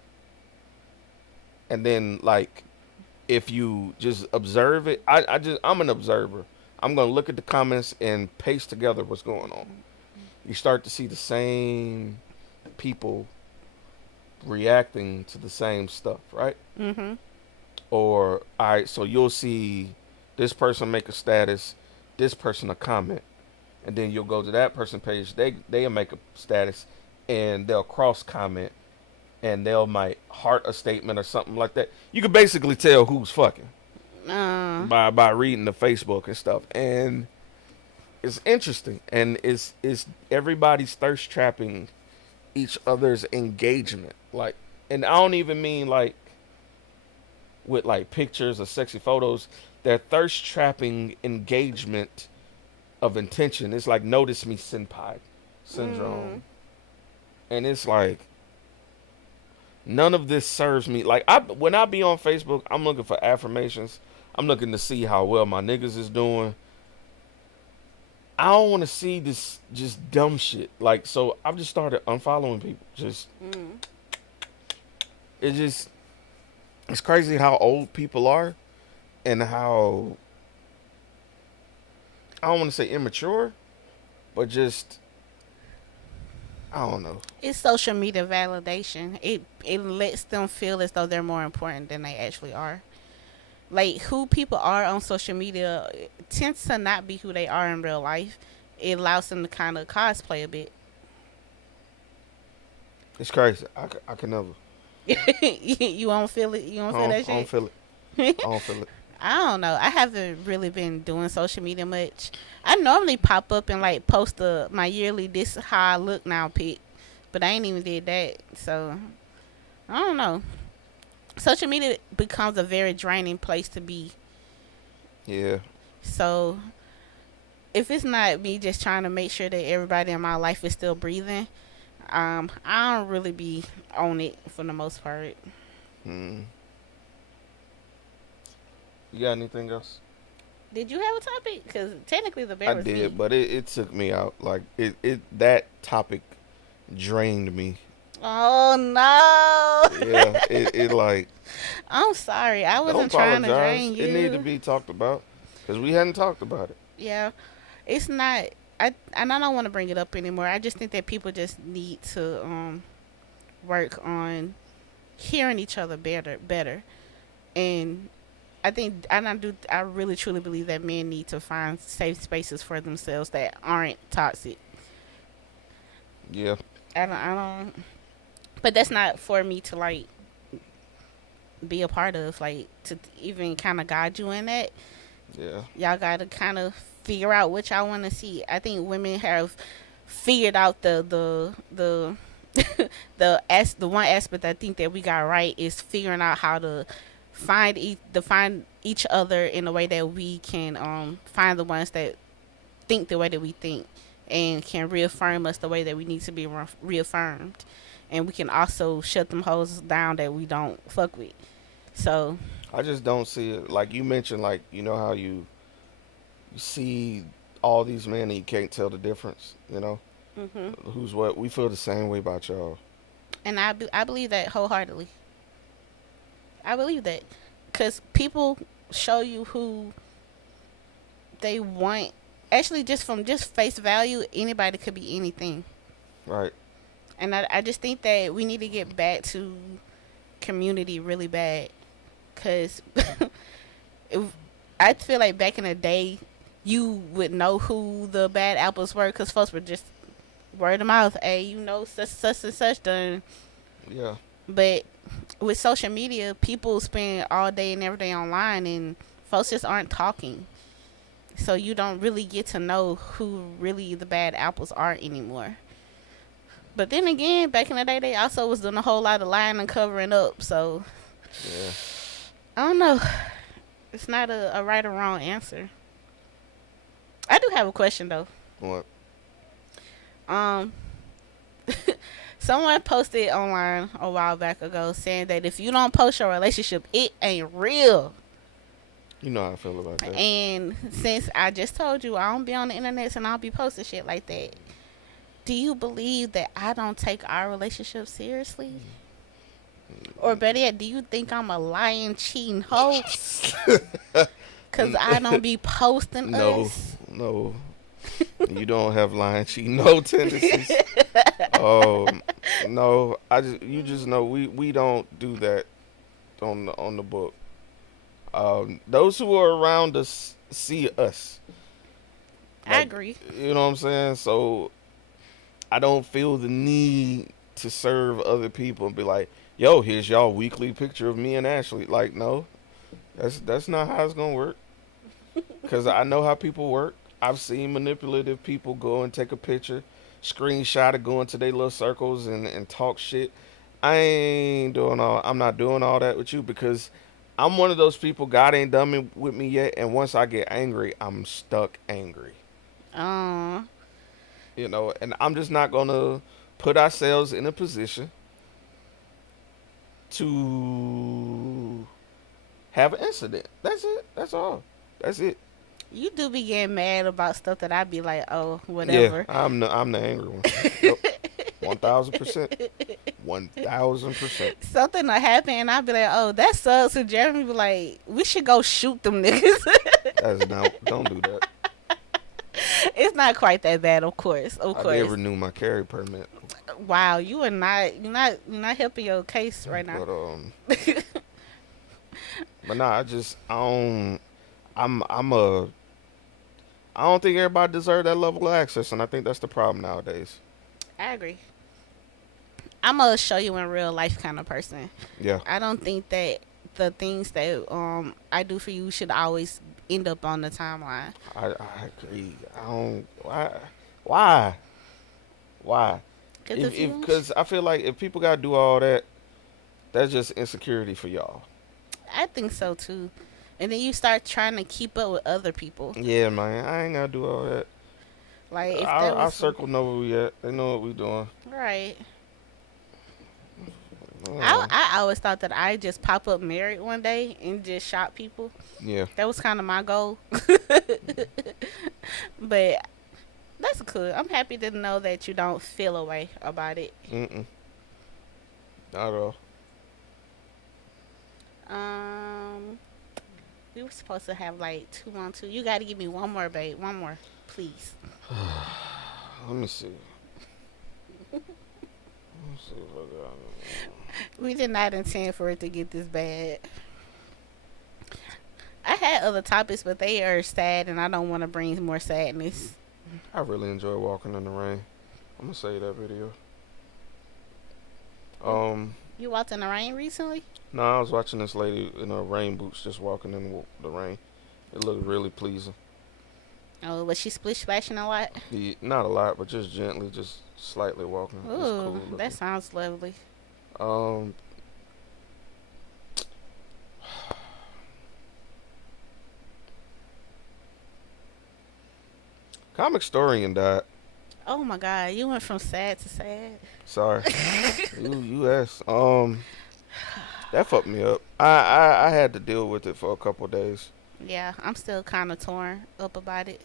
and then like, if you just observe it, I'm an observer. I'm gonna look at the comments and paste together what's going on. You start to see the same people reacting to the same stuff, right? Mm-hmm. Or, all right, so you'll see this person make a status, this person a comment, and then you'll go to that person page. They'll make a status, and they'll cross comment, and they'll might heart a statement or something like that. You can basically tell who's fucking by reading the Facebook and stuff, and it's interesting, and it's everybody's thirst trapping each other's engagement, like, and I don't even mean like with like pictures or sexy photos. They're thirst trapping engagement of intention. It's like notice me senpai syndrome. And it's like none of this serves me. Like, when I be on Facebook, I'm looking for affirmations. I'm looking to see how well my niggas is doing. I don't want to see this just dumb shit. Like, so I've just started unfollowing people. It's crazy how old people are and how, I don't want to say immature, but just, I don't know. It's social media validation. It lets them feel as though they're more important than they actually are. Like, who people are on social media tends to not be who they are in real life. It allows them to kind of cosplay a bit. It's crazy. I can never. You won't feel it? You don't feel that shit? I don't feel it. I don't feel it. I don't know. I haven't really been doing social media much. I normally pop up and like post my yearly "this how I look now" pic, but I ain't even did that. So I don't know. Social media becomes a very draining place to be. Yeah. So if it's not me just trying to make sure that everybody in my life is still breathing, I don't really be on it for the most part. You got anything else? Did you have a topic? Because technically the bear was me. But it took me out. Like, that topic drained me. Oh no! Yeah, it like. I'm sorry. I wasn't Don't trying to apologize. drain you. It needed to be talked about because we hadn't talked about it. Yeah, it's not. I don't want to bring it up anymore. I just think that people just need to work on hearing each other better, and I really truly believe that men need to find safe spaces for themselves that aren't toxic. Yeah. I don't. But that's not for me to like be a part of, like to even kind of guide you in that. Yeah. Y'all got to kind of figure out what y'all want to see. I think women have figured out the one aspect I think that we got right is figuring out how to find each other in a way that we can find the ones that think the way that we think and can reaffirm us the way that we need to be reaffirmed, and we can also shut them hoes down that we don't fuck with. So I just don't see it. Like you mentioned, like, you know how you see all these men and you can't tell the difference, you know? Who's what? We feel the same way about y'all. And I believe that wholeheartedly. I believe that. Because people show you who they want. Actually, just from just face value, anybody could be anything. Right. And I just think that we need to get back to community really bad. Because I feel like back in the day, you would know who the bad apples were because folks were just word of mouth. Hey, you know, such and such done. Yeah. But with social media, people spend all day and every day online, and folks just aren't talking. So you don't really get to know who really the bad apples are anymore. But then again, back in the day, they also was doing a whole lot of lying and covering up. So Yeah. I don't know. It's not a right or wrong answer. I do have a question though. What? Um, someone posted online a while back ago saying that if you don't post your relationship, it ain't real. You know how I feel about that. And since I just told you I don't be on the internet and I'll be posting shit like that, do you believe that I don't take our relationship seriously? Or better yet, do you think I'm a lying, cheating hoe? Because I don't be posting us? No. You don't have lying, cheating, no tendencies. No. You just know we don't do that on the book. Those who are around us see us. I agree. You know what I'm saying? So I don't feel the need to serve other people and be like, yo, here's y'all weekly picture of me and Ashley. Like, no, that's not how it's gonna work. Because I know how people work. I've seen manipulative people go and take a picture, screenshot it, go into their little circles and talk shit. I'm not doing all that with you because I'm one of those people. God ain't done it with me yet, and once I get angry, I'm stuck angry. You know, and I'm just not gonna put ourselves in a position to have an incident. That's it. That's all. That's it. You do be getting mad about stuff that I be like, oh, whatever. Yeah, I'm the angry one. Yep. 1,000%. 1,000%. Something will happen and I be like, oh, that sucks. And Jeremy be like, we should go shoot them niggas. Don't do that. It's not quite that bad, of course. I never knew my carry permit. Wow, you're not helping your case right now. But nah, I don't think everybody deserves that level of access, and I think that's the problem nowadays. I agree. I'm a show you in real life kind of person. Yeah. I don't think that the things that I do for you should always end up on the timeline. I agree. I don't. Why? Because I feel like if people gotta do all that, that's just insecurity for y'all. I think so too. And then you start trying to keep up with other people. Yeah, man. I ain't gotta do all that. Like if I circle know where we at. They know what we doing. Right. I always thought that I just pop up married one day and just shop people. Yeah. That was kind of my goal. But that's cool. I'm happy to know that you don't feel a way about it. Not at all. We were supposed to have like 2 on 2. You got to give me one more, babe. One more, please. Let me see. We did not intend for it to get this bad. I had other topics, but they are sad, and I don't want to bring more sadness. I really enjoy walking in the rain. I'm gonna save that video. You walked in the rain recently? No, I was watching this lady in her rain boots just walking in the rain. It looked really pleasing. Oh, was she splish splashing a lot? Yeah, not a lot, but just gently, just slightly walking. Ooh, cool that sounds lovely. Comic Storian died. Oh my God, you went from sad to sad. Sorry. you asked. That fucked me up. I had to deal with it for a couple of days. Yeah, I'm still kind of torn up about it.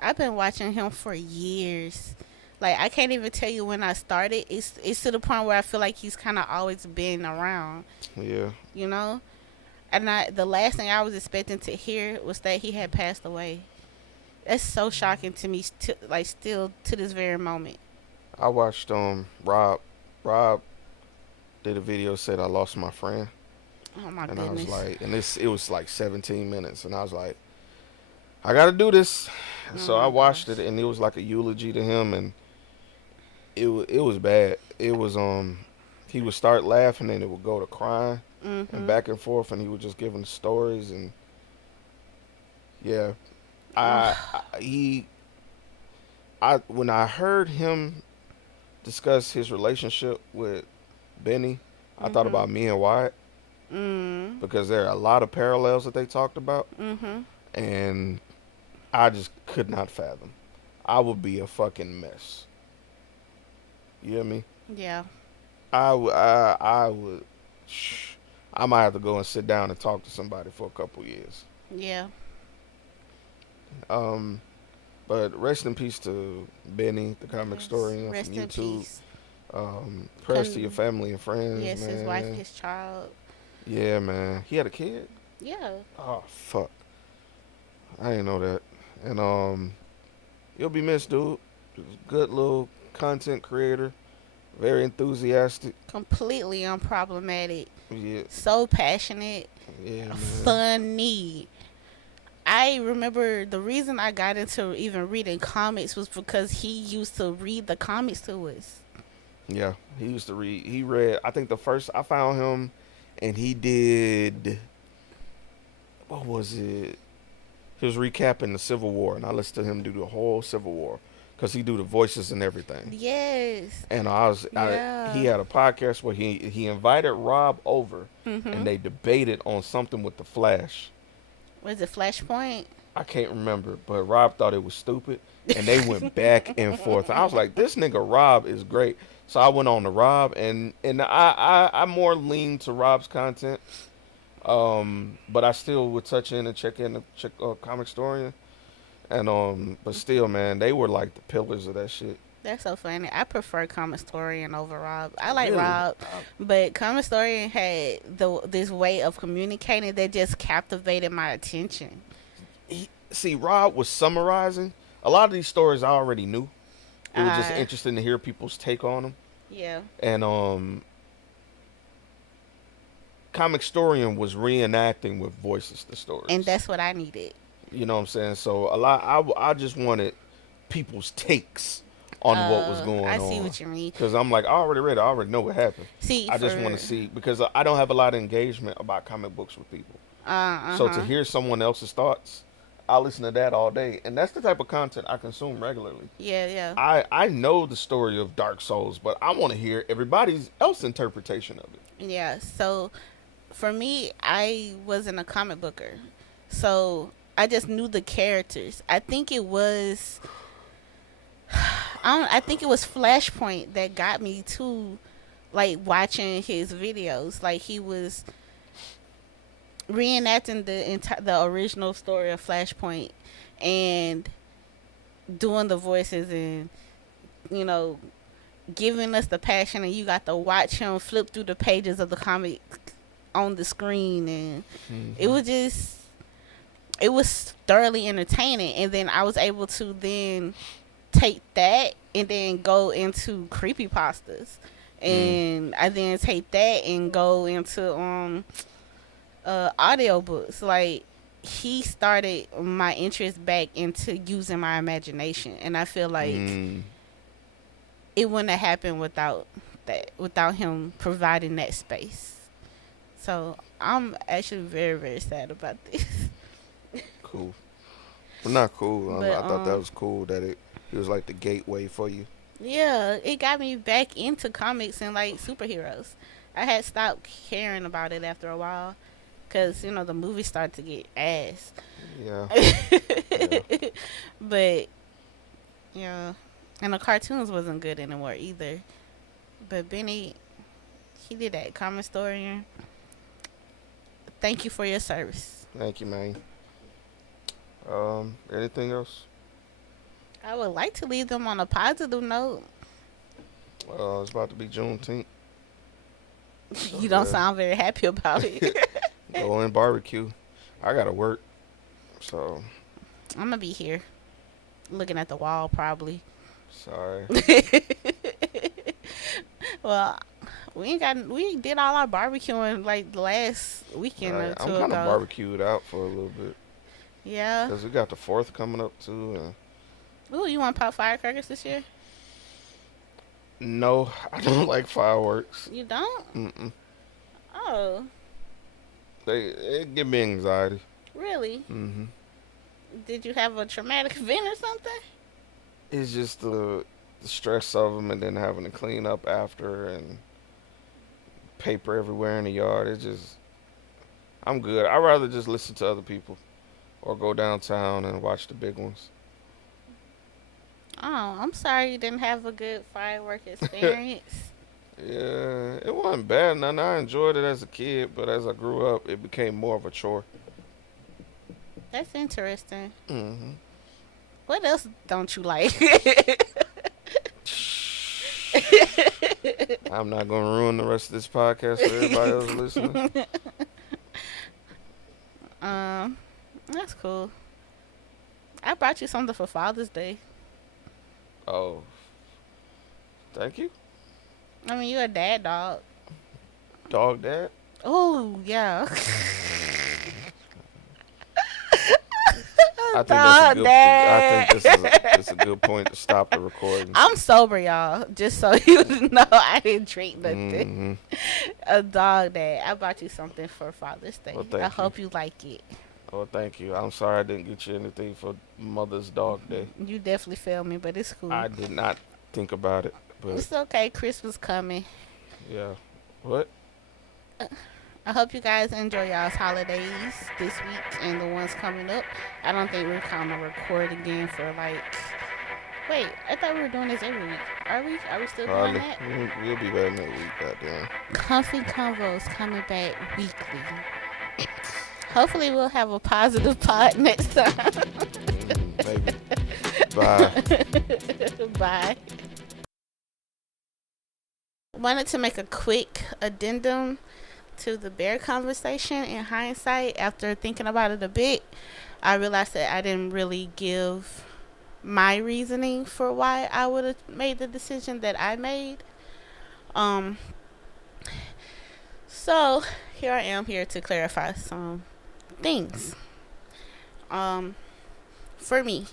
I've been watching him for years. Like, I can't even tell you when I started. It's to the point where I feel like he's kind of always been around. Yeah. You know? And the last thing I was expecting to hear was that he had passed away. That's so shocking to me, still to this very moment. I watched Rob did a video, said I lost my friend. Oh my and goodness. I was like, and it was like 17 minutes, and I was like, I gotta do this. So I watched it, and it was like a eulogy to him, and it was bad. It was he would start laughing and it would go to crying and back and forth, and he would just give him stories. And yeah, when I heard him discuss his relationship with Benny, I thought about me and Wyatt, because there are a lot of parallels that they talked about, and I just could not fathom. I would be a fucking mess. You hear me? Yeah. I would. I might have to go and sit down and talk to somebody for a couple years. Yeah. But rest in peace to Benny, the comic historian Rest from in YouTube. peace. Prayers to your family and friends. Yes, man. his wife, his child. Yeah, man. He had a kid? Yeah. Oh, fuck. I didn't know that. And you'll be missed, dude. Good little content creator. Very enthusiastic. Completely unproblematic. Yeah. So passionate. Yeah, man. Funny. I remember the reason I got into even reading comics was because he used to read the comics to us. Yeah, he used to read. He read, I think the first, I found him, and he did, what was it? He was recapping the Civil War, and I listened to him do the whole Civil War, because he do the voices and everything. Yes. And he had a podcast where he invited Rob over, and they debated on something with the Flash. Was it Flashpoint? I can't remember, but Rob thought it was stupid, and they went back and forth. I was like, this nigga Rob is great. So I went on to Rob, and I more lean to Rob's content, but I still would touch in and check Comic Historian, and but still, man, they were like the pillars of that shit. That's so funny. I prefer Comic Historian over Rob. I like Really? Rob, but Comic Historian had this way of communicating that just captivated my attention. See, Rob was summarizing a lot of these stories I already knew. It was just interesting to hear people's take on them. Yeah. And Comic Historian was reenacting with voices the stories. And that's what I needed. You know what I'm saying? So I just wanted people's takes on what was going on. I see what you mean. Because I'm like, I already read it. I already know what happened. See, I just want to see, because I don't have a lot of engagement about comic books with people. So to hear someone else's thoughts, I listen to that all day. And that's the type of content I consume regularly. Yeah, yeah. I know the story of Dark Souls, but I want to hear everybody's else interpretation of it. Yeah, so for me, I wasn't a comic booker. So I just knew the characters. I think it was Flashpoint that got me to like watching his videos. Like he was reenacting the original story of Flashpoint and doing the voices and, you know, giving us the passion, and you got to watch him flip through the pages of the comic on the screen, and it was thoroughly entertaining. And then I was able to then take that and then go into creepypastas, and I then take that and go into audiobooks. Like, he started my interest back into using my imagination, and I feel like it wouldn't have happened without him providing that space. So I'm actually very, very sad about this. Cool. Well, not cool. But, I thought that was cool that it was like the gateway for you. Yeah, it got me back into comics and like superheroes. I had stopped caring about it after a while because, you know, the movies started to get ass. Yeah. But, yeah. And the cartoons wasn't good anymore either. But Benny, he did that. Comic Historian. Thank you for your service. Thank you, man. Anything else? I would like to leave them on a positive note. It's about to be Juneteenth. You don't sound very happy about it. Go and barbecue. I gotta work, so I'm gonna be here, looking at the wall probably. sorry. Well, we did all our barbecuing like the last weekend or I'm two kind of ago. barbecued out for a little bit Yeah. because we got the 4th coming up too. Ooh, you want to pop firecrackers this year? No, I don't like fireworks. You don't? Mm-mm. Oh, It give me anxiety. really? Hmm. Did you have a traumatic event or something? It's just the stress of them, and then having to clean up after, and paper everywhere in the yard. It just, I'm good. I'd rather just listen to other people or go downtown and watch the big ones. Oh, I'm sorry you didn't have a good firework experience. Yeah, it wasn't bad. None. I enjoyed it as a kid, but as I grew up, it became more of a chore. That's interesting. Hmm. What else don't you like? I'm not gonna ruin the rest of this podcast for everybody else listening. um, that's cool. I brought you something for Father's Day. Oh, thank you, I mean, you're a dad dog. dog dad. Oh, yeah. I think that's a Dog good. I dad. think this is a good point to stop the recording. I'm sober, y'all. Just so you know, I didn't drink nothing. Hmm. A dog dad. I bought you something for Father's Day. Well, thank I you. hope you like it. Oh, thank you. I'm sorry I didn't get you anything for Mother's Dog Day. You definitely failed me, but it's cool. I did not think about it, but It's okay. Christmas coming. yeah. What? I hope you guys enjoy y'all's holidays this week and the ones coming up. I don't think we're gonna record again for like. Wait, I thought we were doing this every week. Are we? Are we still doing Probably. that? We'll be back next week. Goddamn. Comfy Convos coming back weekly. Hopefully, we'll have a positive pod next time. Maybe. Bye. Bye. Wanted to make a quick addendum to the bear conversation. In hindsight, after thinking about it a bit, I realized that I didn't really give my reasoning for why I would have made the decision that I made. So here I am here to clarify some things. For me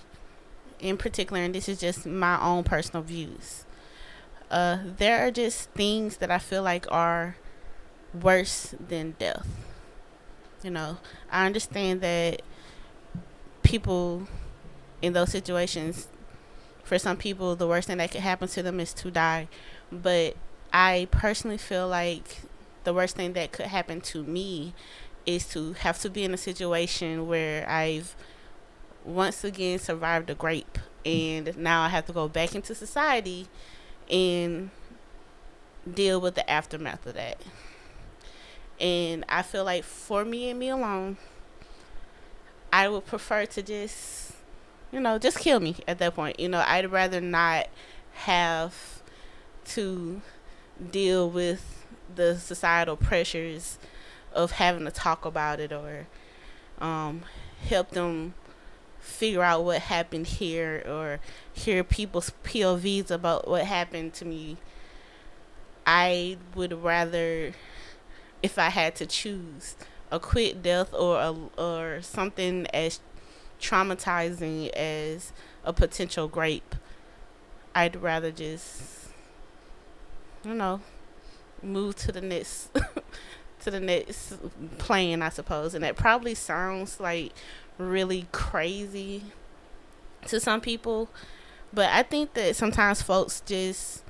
in particular, and this is just my own personal views, there are just things that I feel like are worse than death. You know, I understand that people in those situations, for some people, the worst thing that could happen to them is to die. But I personally feel like the worst thing that could happen to me is to have to be in a situation where I've once again survived a grape, and now I have to go back into society and deal with the aftermath of that. And I feel like for me and me alone, I would prefer to just, just kill me at that point. I'd rather not have to deal with the societal pressures of having to talk about it or help them figure out what happened here or hear people's POVs about what happened to me. I would rather, if I had to choose, a quick death or something as traumatizing as a potential grape. I'd rather just, move to the next to the next plane, I suppose. And that probably sounds like really crazy to some people, but I think that sometimes folks just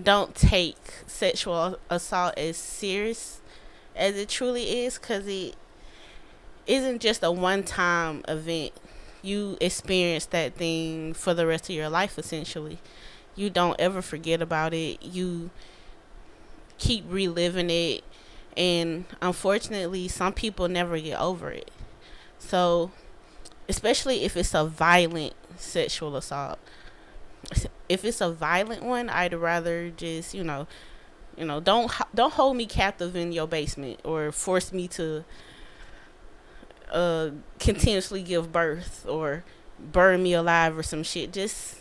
don't take sexual assault as serious as it truly is, because it isn't just a one-time event. You experience that thing for the rest of your life, essentially. You don't ever forget about it. You keep reliving it, and unfortunately some people never get over it. So especially if it's a violent sexual assault, if it's a violent one, I'd rather just don't hold me captive in your basement or force me to continuously give birth or burn me alive or some shit. Just,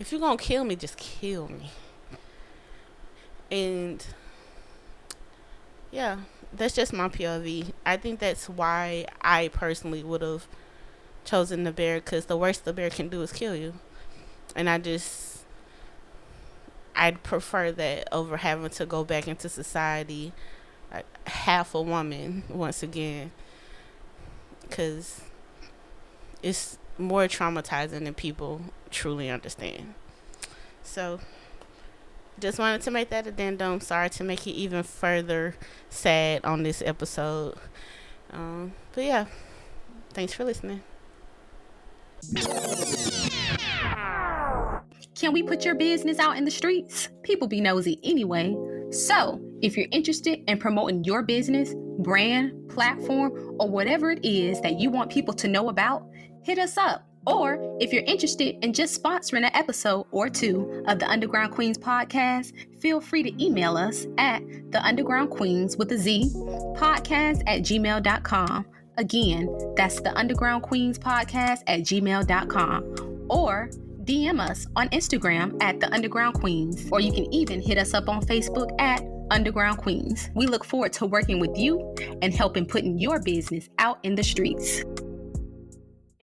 if you're gonna kill me, just kill me. And yeah, that's just my POV. I think that's why I personally would have chosen the bear, because the worst the bear can do is kill you. And I I'd prefer that over having to go back into society like half a woman once again, because it's more traumatizing than people truly understand. So just wanted to make that addendum. Sorry to make it even further sad on this episode. But yeah, thanks for listening. Can we put your business out in the streets? People be nosy anyway. So, if you're interested in promoting your business, brand, platform, or whatever it is that you want people to know about, hit us up. Or if you're interested in just sponsoring an episode or two of the Underground Queens podcast, feel free to email us at theundergroundqueens with a Z podcast@gmail.com. Again, that's the Underground Queens podcast @gmail.com. Or DM us on Instagram at The Underground Queens, or you can even hit us up on Facebook at Underground Queens. We look forward to working with you and helping putting your business out in the streets.